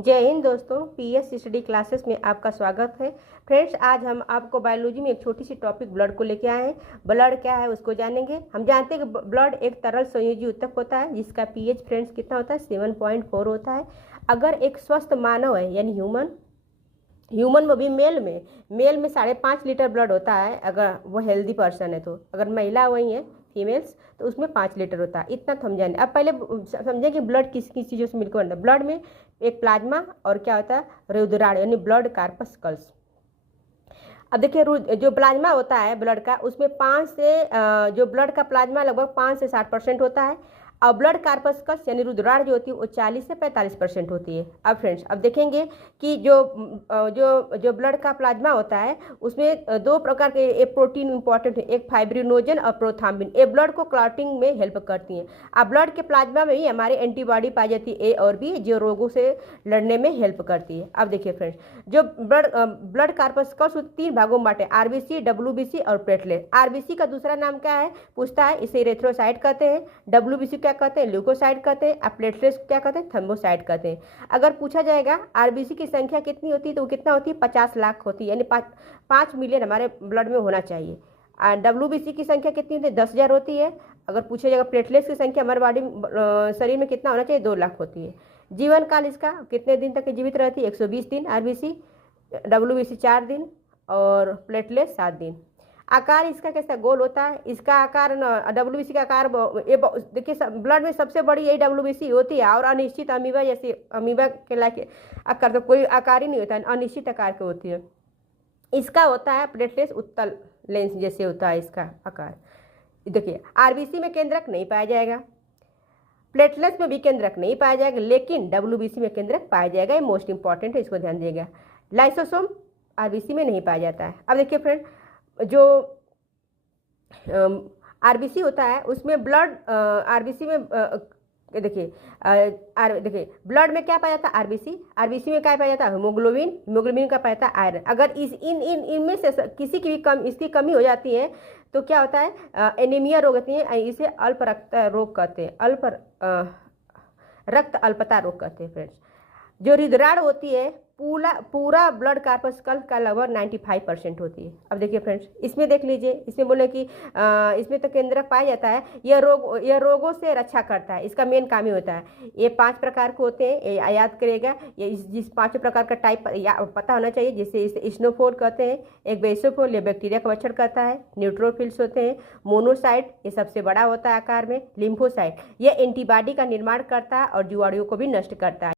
जय हिंद दोस्तों, PS study classes में आपका स्वागत है। फ्रेंड्स, आज हम आपको बायोलॉजी में एक छोटी सी टॉपिक ब्लड को लेके आए हैं। ब्लड क्या है उसको जानेंगे। हम जानते हैं कि ब्लड एक तरल संयोजी ऊतक होता है जिसका पीएच फ्रेंड्स कितना होता है 7.4 होता है। अगर एक स्वस्थ मानव है यानी ह्यूमन में भी मेल में 5.5 लीटर ब्लड होता है अगर वो हेल्दी पर्सन है। तो अगर महिला वही है फीमेल्स तो उसमें 5 लीटर होता है। इतना तो हम जाने। अब पहले समझें कि ब्लड किस किस चीज़ों से मिलकर बनता है। ब्लड में एक प्लाज्मा और क्या होता है रुधिराण यानी ब्लड कार्पस्कल्स। अब देखिए जो प्लाज्मा होता है ब्लड का उसमें जो ब्लड का प्लाज्मा लगभग 5 से 60% होता है और ब्लड कार्पस्कल्स यानी रुधिराण जो होती है वो 40 से 45% होती है। अब फ्रेंड्स अब देखेंगे कि जो ब्लड का प्लाज्मा होता है उसमें दो प्रकार के एक प्रोटीन इंपॉर्टेंट है, एक फाइब्रिनोजन और प्रोथाम्बिन। ये ब्लड को क्लॉटिंग में हेल्प करती हैं। अब ब्लड के प्लाज्मा में ही हमारे एंटीबॉडी पाई जाती है ए और बी जो रोगों से लड़ने में हेल्प करती है। अब देखिए फ्रेंड्स, जो ब्लड कार्पस्कल्स 3 भागों में बांटे, आरबीसी, डब्ल्यूबीसी और प्लेटलेट। आरबीसी का दूसरा नाम क्या है पूछता है, इसे इरेथ्रोसाइट कहते हैं। डब्ल्यूबीसी क्या कहते हैं, ल्यूकोसाइट कहते हैं। अब प्लेटलेट्स क्या कहते हैं, थर्मोसाइट कहते हैं। अगर पूछा जाएगा आरबीसी की संख्या कितनी होती है तो वो कितना होती है 50 लाख होती है, यानी 5 मिलियन हमारे ब्लड में होना चाहिए। डब्ल्यूबीसी की संख्या कितनी होती है 10,000 होती है। अगर पूछा जाएगा प्लेटलेट्स की संख्या हमारे शरीर में कितना होना चाहिए 2 लाख होती है। जीवन काल इसका कितने दिन तक जीवित रहती है 120 दिन आरबीसी, डब्ल्यूबीसी 4 दिन और प्लेटलेट 7 दिन। आकार इसका कैसा गोल होता है, इसका आकार डब्ल्यूबीसी का आकार ये देखिए ब्लड में सबसे बड़ी यही डब्ल्यूबीसी होती है और अनिश्चित अमीबा जैसे अमीबा के लाके आकार तो कोई आकार ही नहीं होता है, अनिश्चित आकार की होती है। इसका होता है प्लेटलेट्स उत्तल लेंस जैसे होता है इसका आकार। देखिए आरबीसी में केंद्रक नहीं पाया जाएगा, प्लेटलेट्स में भी केंद्रक नहीं पाया जाएगा, लेकिन डब्ल्यूबीसी में केंद्रक पाया जाएगा। ये मोस्ट इंपॉर्टेंट है, इसको ध्यान दिएगा। लाइसोसोम आरबीसी में नहीं पाया जाता है। अब देखिए फ्रेंड, जो आरबीसी होता है उसमें ब्लड आरबीसी में देखिए ब्लड में क्या पाया जाता है आरबीसी में क्या पाया जाता है हीमोग्लोबिन का पाया जाता है आयरन। अगर इनमें से किसी की भी इसकी कमी हो जाती है तो क्या होता है एनीमिया रोग होती है। इसे अल्प रक्त रोग कहते हैं, रक्त अल्पता रोग कहते हैं। फ्रेंड्स, जो रुधिराण होती है पूरा ब्लड कार्पस्कल्स का लगभग 95% होती है। अब देखिए फ्रेंड्स, इसमें देख लीजिए, इसमें बोले कि इसमें तो केंद्रक पाया जाता है। यह रोगों से रक्षा करता है, इसका मेन काम ही होता है। ये 5 प्रकार के होते हैं, ये याद करिएगा। ये जिस 5 प्रकार का टाइप पता होना चाहिए, जिससे इसे इस्नोफोर कहते हैं, एक बेसोफोर ये बैक्टीरिया का भक्षण करता है, न्यूट्रोफिल्स होते हैं, मोनोसाइट ये सबसे बड़ा होता है आकार में, लिम्फोसाइट ये एंटीबॉडी का निर्माण करता है और जीवाणुओं को भी नष्ट करता है।